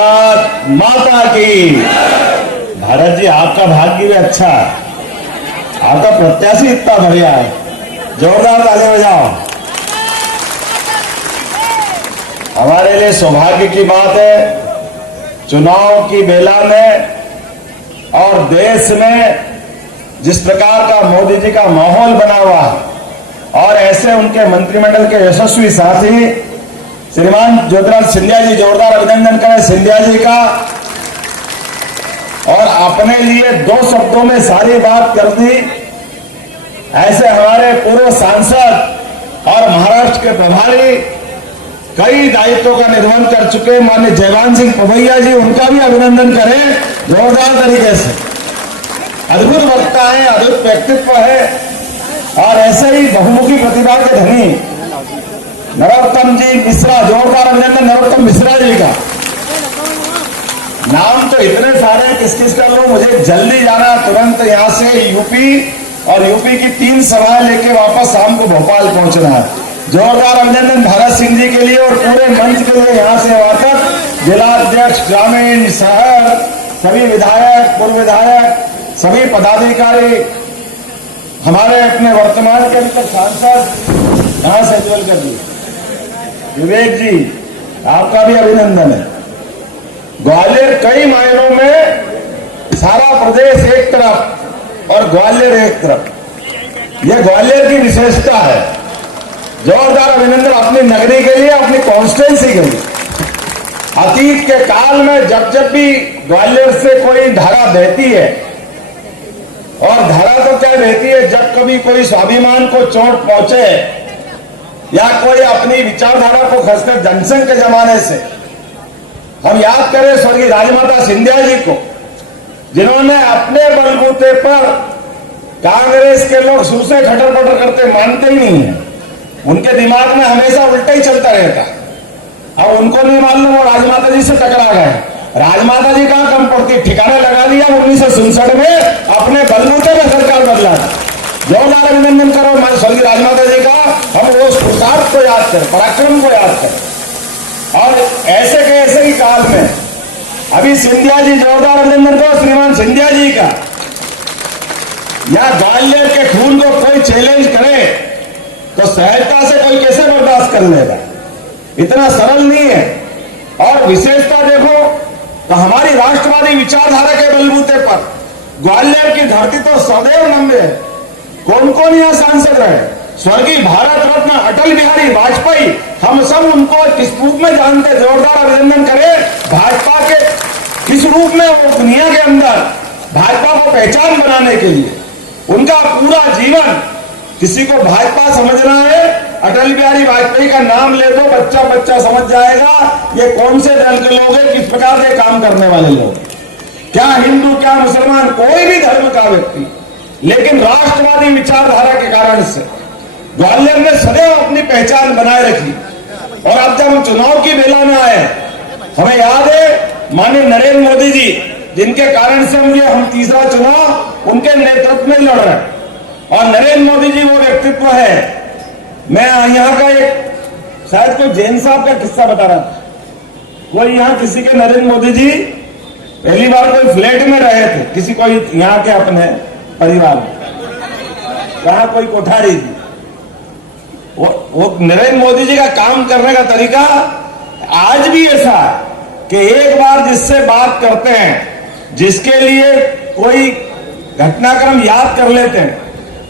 भारत माता की। भारत जी, आपका भाग्य भी अच्छा है, आपका प्रत्याशी इतना बढ़िया है, जोरदार ताली बजाओ। हमारे लिए सौभाग्य की बात है, चुनाव की बेला में और देश में जिस प्रकार का मोदी जी का माहौल बना हुआ है और ऐसे उनके मंत्रिमंडल के यशस्वी साथी श्रीमान ज्योतिरादित्य सिंधिया जी, जोरदार अभिनंदन करें सिंधिया जी का। और अपने लिए 2 शब्दों में सारी बात कर दी। ऐसे हमारे पूर्व सांसद और महाराष्ट्र के प्रभारी कई दायित्वों का निर्वहन कर चुके माननीय जयवान सिंह पवैया जी, उनका भी अभिनंदन करें जोरदार तरीके से। अद्भुत वक्ता है, अद्भुत व्यक्तित्व है और ऐसे ही बहुमुखी प्रतिभा के धनी नरोत्तम जी मिश्रा, जोरदार अभिनंदन नरोत्तम मिश्रा जी का। नाम तो इतने सारे हैं, किस किस का लो, मुझे जल्दी जाना, तुरंत यहां से यूपी और यूपी की 3 सभाएं लेके वापस शाम को भोपाल पहुंचना है। जोरदार अभिनंदन भरत सिंह जी के लिए और पूरे मंच के लिए, यहां से वहां तक जिलाध्यक्ष, ग्रामीण, शहर, सभी विधायक, पूर्व विधायक, सभी पदाधिकारी, हमारे अपने वर्तमान के अंदर सांसद यहां से ज्वल कर दिए। विवेक जी, आपका भी अभिनंदन है। ग्वालियर कई मायनों में सारा प्रदेश एक तरफ और ग्वालियर एक तरफ, यह ग्वालियर की विशेषता है। जोरदार अभिनंदन अपनी नगरी के लिए, अपनी कॉन्स्टिट्यूंसी के लिए। अतीत के काल में जब जब भी ग्वालियर से कोई धारा बहती है, और धारा तो क्या बहती है, जब कभी कोई स्वाभिमान को चोट पहुंचे या कोई अपनी विचारधारा को खसकर जनसंघ के जमाने से हम याद करें स्वर्गीय राजमाता सिंधिया जी को, जिन्होंने अपने बलबूते पर कांग्रेस के लोग सूसे खटर पटर करते मानते ही नहीं है, उनके दिमाग में हमेशा उल्टा ही चलता रहता। अब उनको नहीं मालूम वो राजमाता जी से टकरा गए। राजमाता जी कहां कम पड़ती, ठिकाने लगा दिया 1967 में, अपने बलबूते में सरकार बदला। जोरदार अभिनंदन करो मैं स्वर्गीय राजमाता जी का। हम वो पुरुषार्थ को याद करें, पराक्रम को याद करें। और ऐसे के ऐसे ही काल में अभी सिंधिया जी, जोरदार अभिनंदन करो श्रीमान सिंधिया जी का। या ग्वालियर के खून को कोई चैलेंज करे तो सहजता से कोई कैसे बर्दाश्त कर लेगा, इतना सरल नहीं है। और विशेषता देखो तो हमारी राष्ट्रवादी विचारधारा के बलबूते पर ग्वालियर की धरती तो सदैव नम्य है। कौन कौन यहां सांसद रहे, स्वर्गीय भारत रत्न अटल बिहारी वाजपेयी, हम सब उनको किस रूप में जानते, जोरदार अभिनंदन करें। भाजपा के किस रूप में वो दुनिया के अंदर भाजपा को पहचान बनाने के लिए उनका पूरा जीवन, किसी को भाजपा समझना है, अटल बिहारी वाजपेयी का नाम ले दो, बच्चा बच्चा समझ जाएगा ये कौन से दल के लोग हैं, किस प्रकार के काम करने वाले लोग, क्या हिंदू क्या मुसलमान, कोई भी धर्म का व्यक्ति, लेकिन राष्ट्रवादी विचारधारा के कारण से ग्वालियर ने सदैव अपनी पहचान बनाए रखी। और अब जब हम चुनाव की बेला में आए, हमें याद है माननीय नरेंद्र मोदी जी, जिनके कारण से हम तीसरा चुनाव उनके नेतृत्व में लड़ रहे हैं। और नरेंद्र मोदी जी वो व्यक्तित्व है, मैं यहाँ का एक शायद कोई जैन साहब का किस्सा बता रहा था। कोई यहाँ किसी के नरेंद्र मोदी जी पहली बार कोई फ्लैट में रहे थे, किसी कोई यहाँ के अपने परिवार में, कहा कोई कोठारी थी। वो नरेंद्र मोदी जी का काम करने का तरीका आज भी ऐसा है कि एक बार जिससे बात करते हैं, जिसके लिए कोई घटनाक्रम याद कर लेते हैं,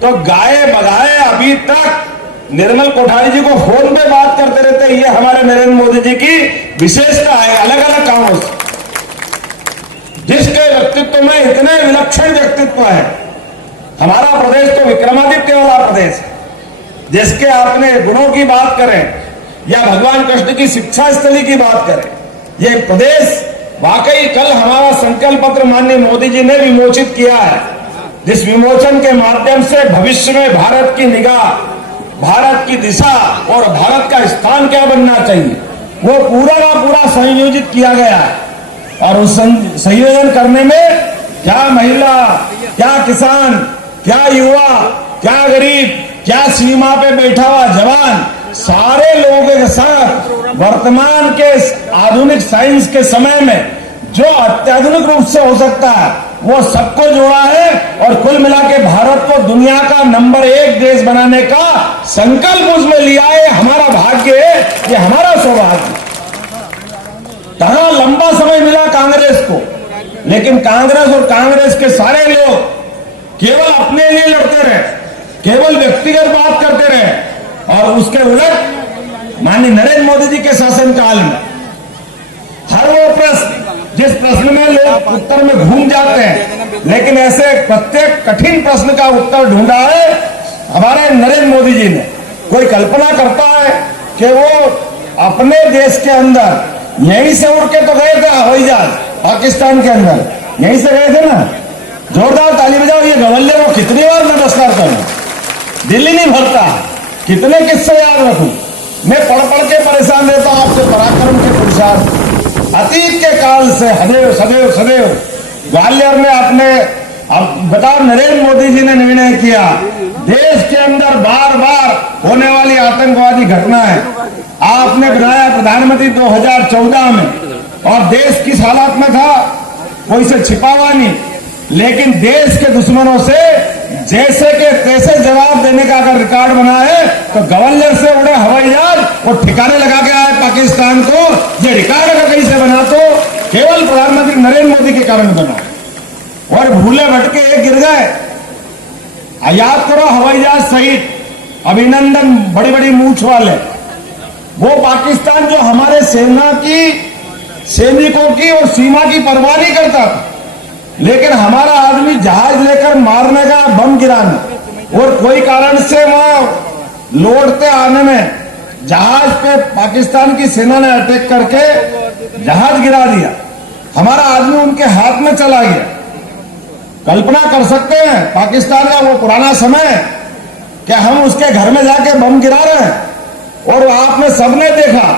तो गाए बगाए अभी तक निर्मल कोठारी जी को फोन पे बात करते रहते हैं। ये हमारे नरेंद्र मोदी जी की विशेषता है, अलग अलग कामों से। जिसके व्यक्तित्व में इतने विलक्षण व्यक्तित्व है, हमारा प्रदेश तो विक्रमादित्य वाला प्रदेश है, जिसके आपने गुणों की बात करें या भगवान कृष्ण की शिक्षा स्थली की बात करें, ये प्रदेश वाकई कल हमारा संकल्प पत्र माननीय मोदी जी ने विमोचित किया है, जिस विमोचन के माध्यम से भविष्य में भारत की निगाह, भारत की दिशा और भारत का स्थान क्या बनना चाहिए, वो पूरा का पूरा संयोजित किया गया है। और उस संयोजन करने में क्या महिला, क्या किसान, क्या युवा, क्या गरीब, क्या सीमा पे बैठा हुआ जवान, सारे लोगों के साथ वर्तमान के आधुनिक साइंस के समय में जो अत्याधुनिक रूप से हो सकता है वो सबको जोड़ा है और कुल मिला के भारत को दुनिया का नंबर 1 देश बनाने का संकल्प उसमें लिया है। हमारा भाग्य है, ये हमारा सौभाग्य। कहां लंबा समय मिला कांग्रेस को, लेकिन कांग्रेस और कांग्रेस के सारे लोग केवल अपने लिए लड़ते रहे, केवल व्यक्तिगत बात करते रहे और उसके उलट माननीय नरेंद्र मोदी जी के शासनकाल में हर वो प्रश्न जिस प्रश्न में लोग उत्तर में घूम जाते हैं, लेकिन ऐसे प्रत्येक कठिन प्रश्न का उत्तर ढूंढा है हमारे नरेंद्र मोदी जी ने। कोई कल्पना करता है कि वो अपने देश के अंदर यहीं से उड़ के तो गए थे हवाई जहाज, पाकिस्तान के अंदर यहीं से गए थे ना। जोरदार ताली बजाओ। ये गवल्ले को कितनी बार नमस्कार करूं, दिल्ली नहीं भरता। कितने किस्से याद रखूं, मैं पढ़ पढ़ के परेशान रहता हूं आपसे पराक्रम के पुरुषार्थ। अतीत के काल से सदैव सदैव सदैव ग्वालियर में आपने बताओ नरेंद्र मोदी जी ने निर्णय किया, देश के अंदर बार बार होने वाली आतंकवादी घटनाएं आपने बनाया प्रधानमंत्री 2014 में, और देश किस हालत में था कोई से छिपा हुआ नहीं, लेकिन देश के दुश्मनों से जैसे के तैसे जवाब देने का अगर रिकॉर्ड बना है तो गवल्यर से उड़े हवाई जहाज वो ठिकाने लगा के आए पाकिस्तान को। ये रिकॉर्ड अगर कहीं से बना तो केवल प्रधानमंत्री नरेंद्र मोदी के कारण बना। और भूले भटके एक गिर गए। याद करो हवाई जहाज सहित अभिनंदन बड़ी बड़ी मूछ वाले, वो पाकिस्तान जो हमारे सेना की सैनिकों की और सीमा की परवाह नहीं करता था, लेकिन हमारा आदमी जहाज लेकर मारने का, बम गिराने और कोई कारण से वहां लौटते आने में जहाज पे पाकिस्तान की सेना ने अटैक करके जहाज गिरा दिया। हमारा आदमी उनके हाथ में चला गया। कल्पना कर सकते हैं पाकिस्तान का वो पुराना समय कि हम उसके घर में जाके बम गिरा रहे हैं। और आपने सबने देखा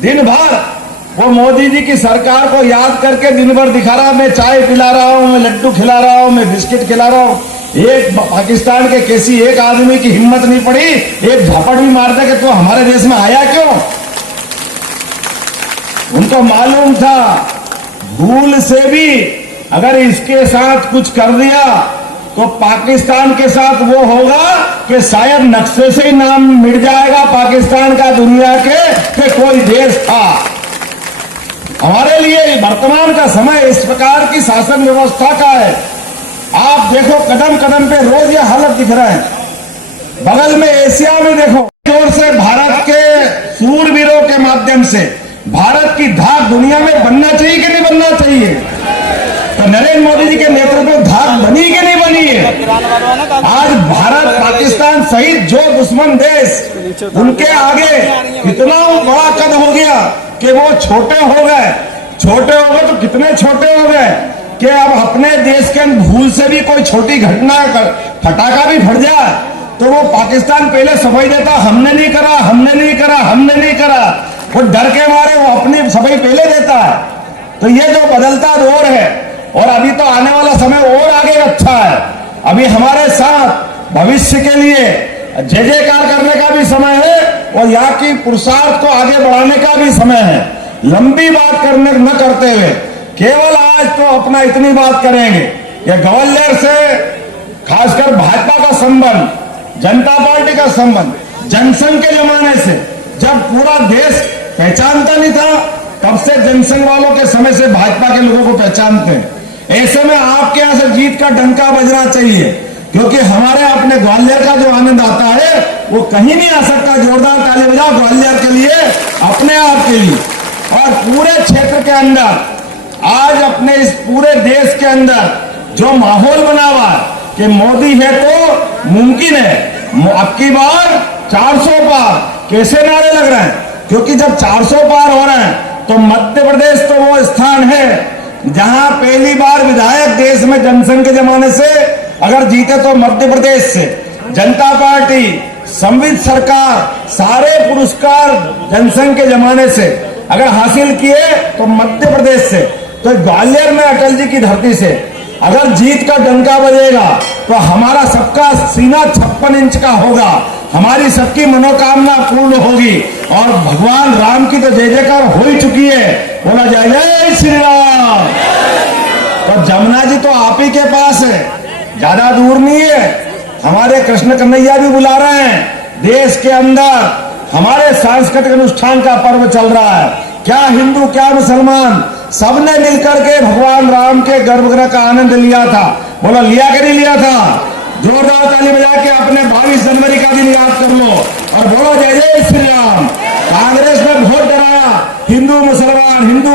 दिन भर वो मोदी जी की सरकार को याद करके दिन भर दिखा रहा, मैं चाय पिला रहा हूं, मैं लड्डू खिला रहा हूं, मैं बिस्किट खिला रहा हूं। एक पाकिस्तान के किसी एक आदमी की हिम्मत नहीं पड़ी एक झपट भी मार दे कि तो हमारे देश में आया क्यों। उनको मालूम था भूल से भी अगर इसके साथ कुछ कर दिया तो पाकिस्तान के साथ वो होगा कि शायद नक्शे से ही नाम मिट जाएगा पाकिस्तान का दुनिया के कि कोई देश था। हमारे लिए वर्तमान का समय इस प्रकार की शासन व्यवस्था का है। आप देखो कदम कदम पे रोज ये हालत दिख रहा है। बगल में एशिया में देखो जोर से भारत के सूरवीरों के माध्यम से भारत की धाक दुनिया में बनना चाहिए कि नहीं बनना चाहिए। तो नरेंद्र मोदी जी के नेतृत्व में धाक बनी कि नहीं बनी है। आज भारत पाकिस्तान सहित जो दुश्मन देश उनके आगे इतना बड़ा कद हो गया कि वो छोटे हो गए। छोटे हो गए तो कितने छोटे हो गए कि अब अपने देश के भूल से भी कोई छोटी घटना फटाका भी फट जाए तो वो पाकिस्तान पहले समझ देता हमने नहीं करा, हमने नहीं करा, हमने नहीं करा। वो डर के मारे वो अपनी सफाई पहले देता है। तो ये जो बदलता दौर है और अभी तो आने वाला समय और आगे अच्छा है। अभी हमारे साथ भविष्य के लिए जय जयकार करने का भी समय है और यहाँ की पुरुषार्थ को आगे बढ़ाने का भी समय है। लंबी बात करने न करते हुए केवल आज तो अपना इतनी बात करेंगे कि ग्वालियर से खासकर भाजपा का संबंध, जनता पार्टी का संबंध जनसंघ के जमाने से जब पूरा देश पहचानता नहीं था तब से जनसंघ वालों के समय से भाजपा के लोगों को पहचानते हैं। ऐसे में आपके यहां से जीत का डंका बजना चाहिए क्योंकि हमारे अपने ग्वालियर का जो आनंद आता है वो कहीं नहीं आ सकता। जोरदार ताली बजाओ ग्वालियर के लिए, अपने आप के लिए और पूरे क्षेत्र के अंदर। आज अपने इस पूरे देश के अंदर जो माहौल बना हुआ कि मोदी है तो मुमकिन है, अब की बार 400 पार कैसे नारे लग रहे हैं क्योंकि जब 400 पार हो रहे हैं तो मध्य प्रदेश तो वो स्थान है जहां पहली बार विधायक देश में जनसंघ के जमाने से अगर जीते तो मध्य प्रदेश से। जनता पार्टी, संविध सरकार सारे पुरस्कार जनसंघ के जमाने से अगर हासिल किए तो मध्य प्रदेश से। तो ग्वालियर में अटल जी की धरती से अगर जीत का डंका बजेगा तो हमारा सबका सीना 56 इंच का होगा। हमारी सबकी मनोकामना पूर्ण होगी और भगवान राम की तो जय जयकार हो ही चुकी है। बोला जय जय श्री राम। तो जमुना जी तो आप ही के पास है, ज्यादा दूर नहीं है। हमारे कृष्ण कन्हैया भी बुला रहे हैं। देश के अंदर हमारे सांस्कृतिक अनुष्ठान का पर्व चल रहा है। क्या हिंदू क्या मुसलमान सबने मिलकर के भगवान राम के गर्भगृह का आनंद लिया था। बोलो लिया कि नहीं लिया था? जोरदार ताली बजा के अपने 22 जनवरी का दिन याद कर लो और बोलो जय जय श्री राम। कांग्रेस ने वोट डराया हिंदू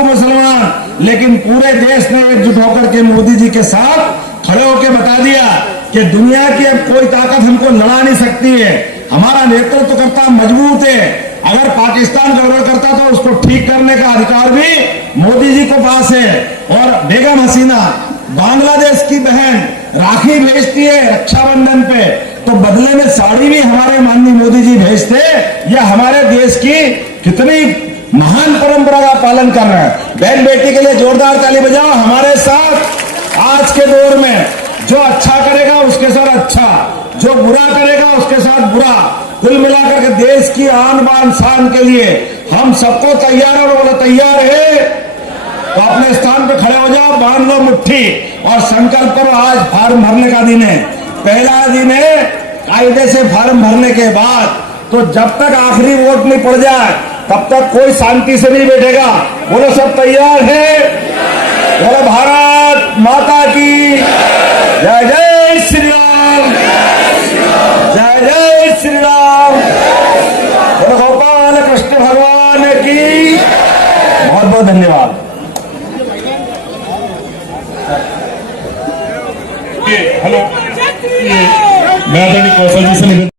मुसलमान, लेकिन पूरे देश ने एकजुट होकर के मोदी जी के साथ खड़े होकर बता दिया कि दुनिया की अब कोई ताकत हमको लड़ा नहीं सकती है। हमारा नेतृत्व करता मजबूत है। अगर पाकिस्तान गड़बड़ करता तो उसको ठीक करने का अधिकार भी मोदी जी के पास है। और बेगम हसीना बांग्लादेश की बहन राखी भेजती है रक्षाबंधन पे, तो बदले में साड़ी भी हमारे माननीय मोदी जी भेजते। यह हमारे देश की कितनी महान परंपरा का पालन कर रहे हैं। बहन बेटी के लिए जोरदार ताली बजाओ। हमारे साथ आज के दौर में जो अच्छा करेगा उसके साथ अच्छा, जो बुरा करेगा उसके साथ बुरा, कुल मिलाकर के देश की आन बान शान के लिए हम सबको तैयार है। बोलो तैयार है तो अपने स्थान पे खड़े हो जाओ, बांध लो मुट्ठी और संकल्प करो। आज फार्म भरने का दिन है, पहला दिन है कायदे से फार्म भरने के बाद। तो जब तक आखिरी वोट नहीं पड़ जाए तब तक कोई शांति से नहीं बैठेगा। बोलो सब तैयार है? बोलो भारत माता की जय जय श्री राम, जय जय श्री राम। बोलो गोपाल कृष्ण भगवान की। बहुत बहुत धन्यवाद। हेलो, मैं आदरणीय कौशल जी से